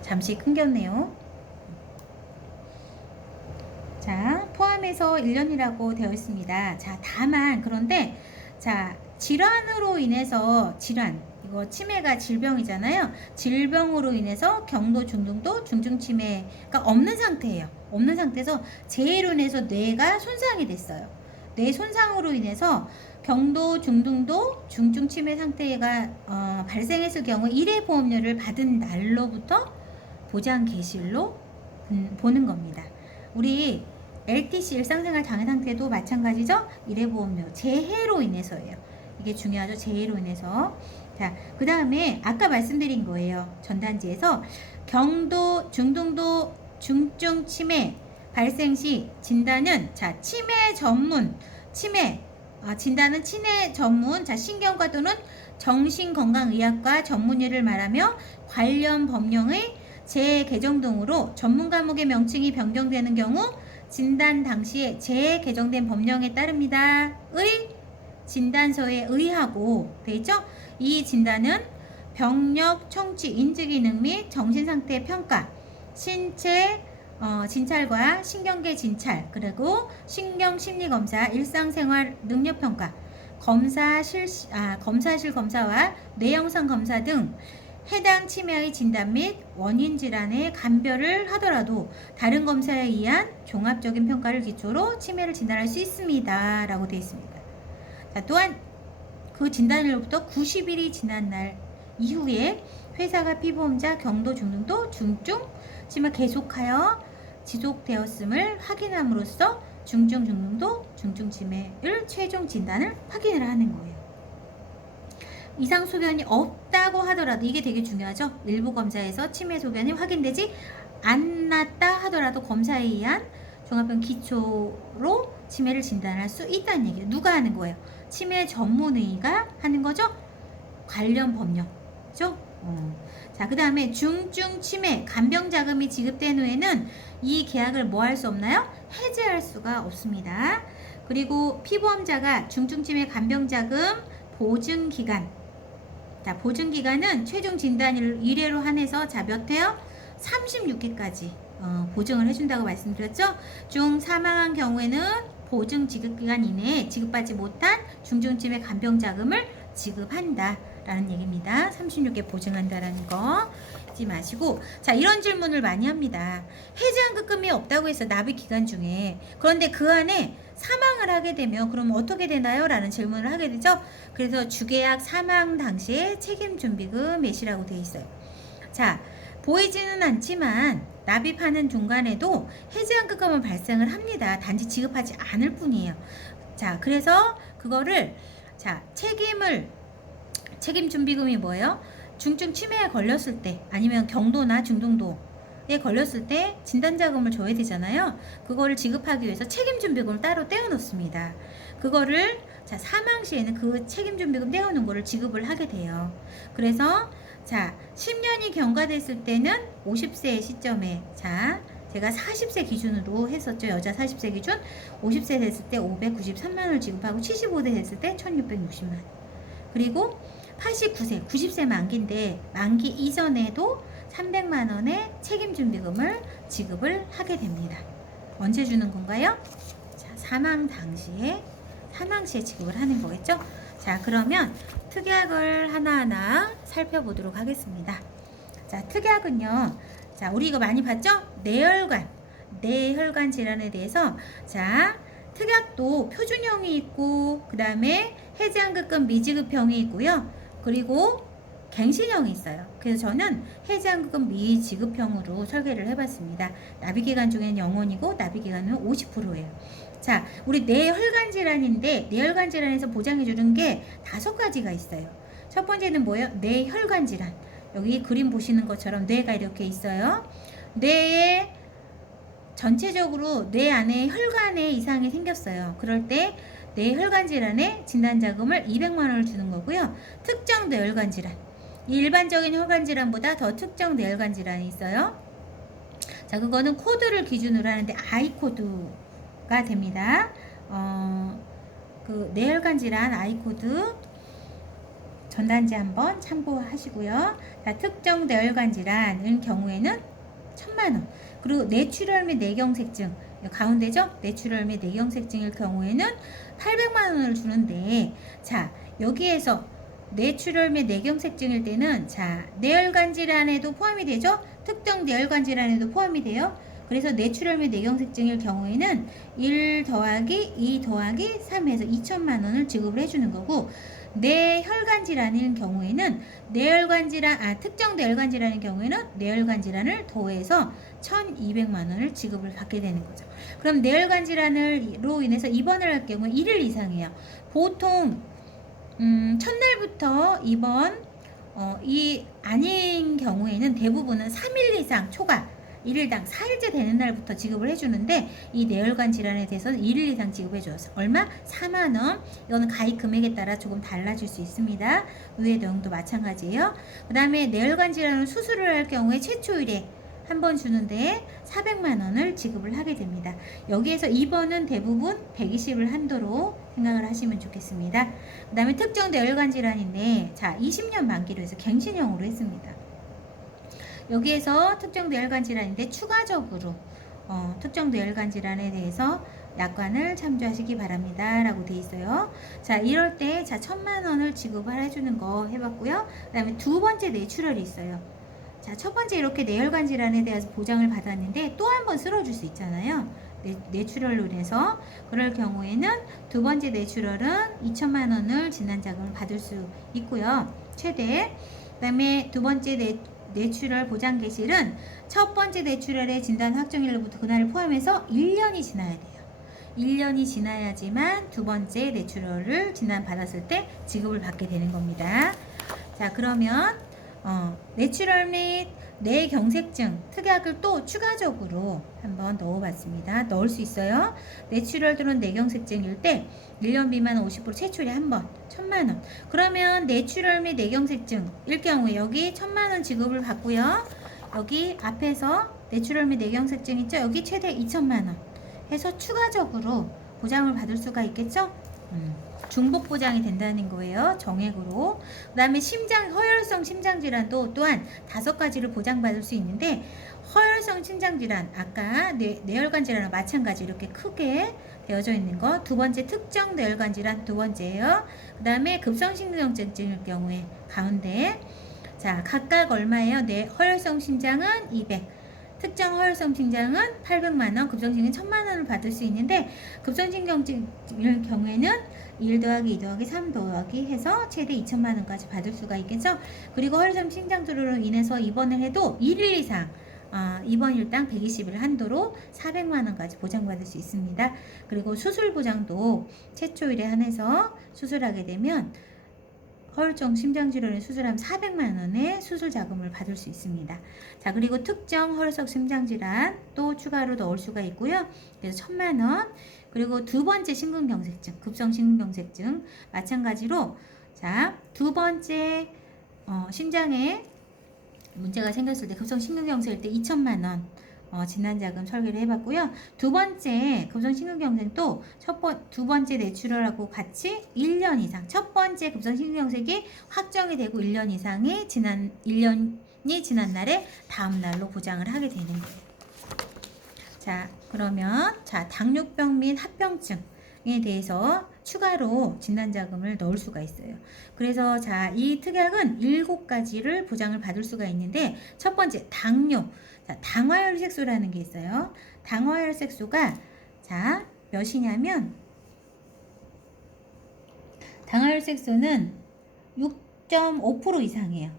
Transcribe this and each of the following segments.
잠시 끊겼네요. 자, 포함해서 1년이라고 되어 있습니다. 자, 다만 그런데 자, 질환으로 인해서 이거 치매가 질병이잖아요. 질병으로 인해서 경도, 중등도, 중증 치매가 없는 상태예요. 없는 상태에서 재해로 인해서 뇌가 손상이 됐어요. 뇌 손상으로 인해서 경도, 중등도, 중증 치매 상태가 발생했을 경우 1회 보험료를 받은 날로부터 보장 개시일로 보는 겁니다. 우리 LTC 일상생활 장애 상태도 마찬가지죠. 1회 보험료 재해로 인해서예요. 이게 중요하죠. 재해로 인해서. 자, 그 다음에 아까 말씀드린 거예요. 전단지에서 경도, 중등도, 중증 치매 발생 시 진단은 자, 치매 전문 진단은 치매 전문 신경과 또는 정신건강의학과 전문의를 말하며 관련 법령의 재개정 등으로 전문 과목의 명칭이 변경되는 경우 진단 당시에 재개정된 법령에 따릅니다. 의 진단서에 의하고 되어있죠? 이 진단은 병력, 청취, 인지기능 및 정신상태 평가, 신체 진찰과 신경계 진찰, 그리고 신경심리검사, 일상생활 능력평가, 검사실 검사와 뇌영상 검사 등 해당 치매의 진단 및 원인 질환의 감별을 하더라도 다른 검사에 의한 종합적인 평가를 기초로 치매를 진단할 수 있습니다. 라고 되어 있습니다. 자, 또한 그 진단일로부터 90일이 지난 날 이후에 회사가 피보험자 경도, 중등도, 중증 치매 계속하여 지속되었음을 확인함으로써 중증, 중등도, 중증 치매를 최종 진단을 확인을 하는 거예요. 이상 소견이 없다고 하더라도 이게 되게 중요하죠. 일부 검사에서 치매 소견이 확인되지 않았다 하더라도 검사에 의한 종합병 기초로 치매를 진단할 수 있다는 얘기예요. 누가 하는 거예요? 치매 전문의가 하는 거죠. 관련 법령죠. 자, 그 다음에 중증 치매 간병 자금이 지급된 후에는 이 계약을 뭐 할 수 없나요? 해지할 수가 없습니다. 그리고 피보험자가 중증 치매 간병 자금 보증 기간, 자, 보증 기간은 최종 진단일 1회로 한해서 자, 몇 회요? 36회까지 보증을 해준다고 말씀드렸죠. 중 사망한 경우에는 보증 지급 기간 이내에 지급받지 못한 중증 치매 간병 자금을 지급한다 라는 얘기입니다. 36개 보증한다라는 거 잊지 마시고, 자, 이런 질문을 많이 합니다. 해지환급금이 없다고 해서 납입 기간 중에, 그런데 그 안에 사망을 하게 되면 그럼 어떻게 되나요? 라는 질문을 하게 되죠. 그래서 주계약 사망 당시에 책임준비금 몇이라고 되어 있어요. 자, 보이지는 않지만 납입하는 중간에도 해지환급금은 발생을 합니다. 단지 지급하지 않을 뿐이에요. 자, 그래서 그거를 자, 책임준비금이 뭐예요? 중증 치매에 걸렸을 때 아니면 경도나 중등도에 걸렸을 때 진단자금을 줘야 되잖아요. 그거를 지급하기 위해서 책임준비금을 따로 떼어놓습니다. 그거를 자, 사망 시에는 그 책임준비금 떼어놓은 거를 지급을 하게 돼요. 그래서 자, 10년이 경과됐을 때는 50세 시점에 자, 제가 40세 기준으로 했었죠. 여자 40세 기준 50세 됐을 때 593만 원을 지급하고 75세 됐을 때 1660만 원. 그리고 89세, 90세 만기인데 만기 이전에도 300만 원의 책임준비금을 지급을 하게 됩니다. 언제 주는 건가요? 자, 사망 시에 지급을 하는 거겠죠? 자, 그러면 특약을 하나하나 살펴보도록 하겠습니다. 자, 특약은요. 자, 우리 이거 많이 봤죠? 뇌혈관 질환에 대해서 자, 특약도 표준형이 있고 그 다음에 해지환급금 미지급형이 있고요. 그리고 갱신형이 있어요. 그래서 저는 해지환급금 미지급형으로 설계를 해봤습니다. 납입기간 중에는 0원이고 납입기간은 50%예요. 자, 우리 뇌혈관 질환인데 뇌혈관 질환에서 보장해주는 게 5가지가 있어요. 첫 번째는 뭐예요? 뇌혈관 질환. 여기 그림 보시는 것처럼 뇌가 이렇게 있어요. 뇌에 전체적으로 뇌 안에 혈관에 이상이 생겼어요. 그럴 때 뇌혈관 질환에 진단자금을 200만 원을 주는 거고요. 특정 뇌혈관 질환. 일반적인 혈관 질환보다 더 특정 뇌혈관 질환이 있어요. 자, 그거는 코드를 기준으로 하는데 I 코드가 됩니다. 그 뇌혈관 질환 I 코드 전단지 한번 참고하시고요. 자, 특정 뇌혈관 질환의 경우에는 1,000,000원. 그리고 뇌출혈 및 뇌경색증 가운데죠. 뇌출혈 및 뇌경색증일 경우에는 800만 원을 주는데, 자, 여기에서 뇌출혈 및 뇌경색증일 때는 자, 뇌혈관 질환에도 포함이 되죠. 특정 뇌혈관 질환에도 포함이 돼요. 그래서 뇌출혈 및 뇌경색증일 경우에는 1 더하기 2 더하기 3 해서 2,000만 원을 지급을 해주는 거고, 뇌혈관 질환인 경우에는 뇌혈관 질환, 특정 뇌혈관 질환인 경우에는 뇌혈관 질환을 더해서 1,200만 원을 지급을 받게 되는 거죠. 그럼 뇌혈관 질환으로 인해서 입원을 할 경우에 1일 이상이에요. 보통 첫날부터 입원 이 아닌 경우에는 대부분은 3일 이상 초과 1일당 4일째 되는 날부터 지급을 해주는데, 이 뇌혈관 질환에 대해서는 1일 이상 지급해줘요. 얼마? 4만 원. 이거는 가입 금액에 따라 조금 달라질 수 있습니다. 의외 내용도 마찬가지예요. 그 다음에 뇌혈관 질환을 수술을 할 경우에 최초일에 한 번 주는데 400만 원을 지급을 하게 됩니다. 여기에서 입원은 대부분 120을 한도로 생각을 하시면 좋겠습니다. 그 다음에 특정 뇌혈관 질환인데, 자, 20년 만기로 해서 갱신형으로 했습니다. 여기에서 특정 뇌혈관 질환인데 추가적으로 특정 뇌혈관 질환에 대해서 약관을 참조하시기 바랍니다 라고 되어 있어요. 자, 이럴 때 자, 1,000만 원을 지급을 해주는 거 해봤고요. 그 다음에 두 번째 뇌출혈이 있어요. 자, 첫 번째 이렇게 뇌혈관 질환에 대해서 보장을 받았는데 또 한 번 쓰러질 수 있잖아요. 뇌출혈로 인해서. 그럴 경우에는 두 번째 뇌출혈은 2,000만 원을 진단자금을 받을 수 있고요. 최대. 그 다음에 두 번째 뇌출혈 보장 개시일은 첫 번째 뇌출혈의 진단 확정일로부터 그날을 포함해서 1년이 지나야 돼요. 1년이 지나야지만 두 번째 뇌출혈을 진단받았을 때 지급을 받게 되는 겁니다. 자, 그러면 뇌출혈 및 뇌경색증 특약을 또 추가적으로 한번 넣어봤습니다. 넣을 수 있어요. 뇌출혈 또는 뇌경색증일 때 1년 미만 50% 최초에 한 번 1,000만 원. 그러면 뇌출혈 및 뇌경색증일 경우에 여기 1,000만 원 지급을 받고요. 여기 앞에서 뇌출혈 및 뇌경색증 있죠? 여기 최대 2,000만 원 해서 추가적으로 보장을 받을 수가 있겠죠? 중복 보장이 된다는 거예요. 정액으로. 그 다음에 허혈성 심장질환도 또한 5가지를 보장받을 수 있는데, 허혈성 심장질환, 아까 뇌혈관 질환과 마찬가지 이렇게 크게 되어져 있는 거. 두 번째 특정 뇌혈관 질환 두 번째예요. 그 다음에 급성심근경색증일 경우에 가운데. 자, 각각 얼마예요? 허혈성 심장은 200. 특정 허혈성 심장은 800만 원, 급성심은 1,000만 원을 받을 수 있는데, 급성심경증일 경우에는 1 더하기 2 더하기 3 더하기 해서 최대 2,000만 원까지 받을 수가 있겠죠. 그리고 허혈성 심장투로로 인해서 입원을 해도 1일 이상 입원일당 120일 한도로 400만 원까지 보장받을 수 있습니다. 그리고 수술 보장도 최초일에 한해서 수술하게 되면 허혈성 심장질환을 수술하면 400만 원의 수술 자금을 받을 수 있습니다. 자, 그리고 특정 허혈성 심장질환 또 추가로 넣을 수가 있고요. 그래서 1,000만 원. 그리고 두 번째 심근경색증, 급성 심근경색증 마찬가지로, 자, 두 번째 심장에 문제가 생겼을 때 급성 심근경색일 때 2,000만 원 진단자금 설계를 해봤고요. 두 번째 급성 심근경색도 두 번째 뇌출혈하고 같이 1년 이상, 첫 번째 급성 심근경색이 확정이 되고 1년 이상이 1년이 지난 날에 다음 날로 보장을 하게 되는 거예요. 자, 그러면 당뇨병 및 합병증에 대해서 추가로 진단자금을 넣을 수가 있어요. 그래서 자, 이 특약은 7가지를 보장을 받을 수가 있는데, 첫 번째 당뇨. 자, 당화혈색소라는 게 있어요. 당화혈색소가 자, 몇이냐면 당화혈색소는 6.5% 이상이에요.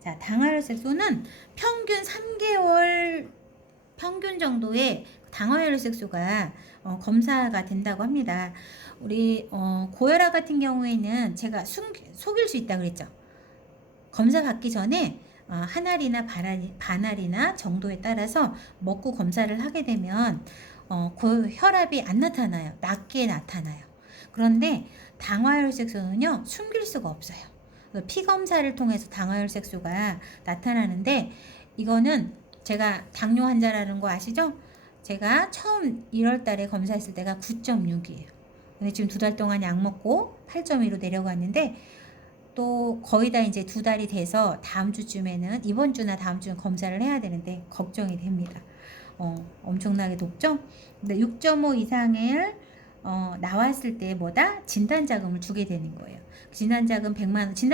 자, 당화혈색소는 평균 3개월 평균 정도의 당화혈색소가 검사가 된다고 합니다. 우리 고혈압 같은 경우에는 제가 속일 수 있다고 그랬죠. 검사 받기 전에 한 알이나 반 알이나 정도에 따라서 먹고 검사를 하게 되면 혈압이 안 나타나요. 낮게 나타나요. 그런데 당화혈색소는요, 숨길 수가 없어요. 피 검사를 통해서 당화혈색소가 나타나는데, 이거는 제가 당뇨 환자라는 거 아시죠? 제가 처음 1월 달에 검사했을 때가 9.6이에요. 근데 지금 2달 동안 약 먹고 8.2로 내려갔는데, 또 거의 다 이제 2달이 돼서 다음 주쯤에는 이번 주나 다음 주는 검사를 해야 되는데 걱정이 됩니다. 엄청나게 높죠? 근데 6.5 이상을 나왔을 때 뭐다? 진단자금을 주게 되는 거예요. 진단자금 100만 원,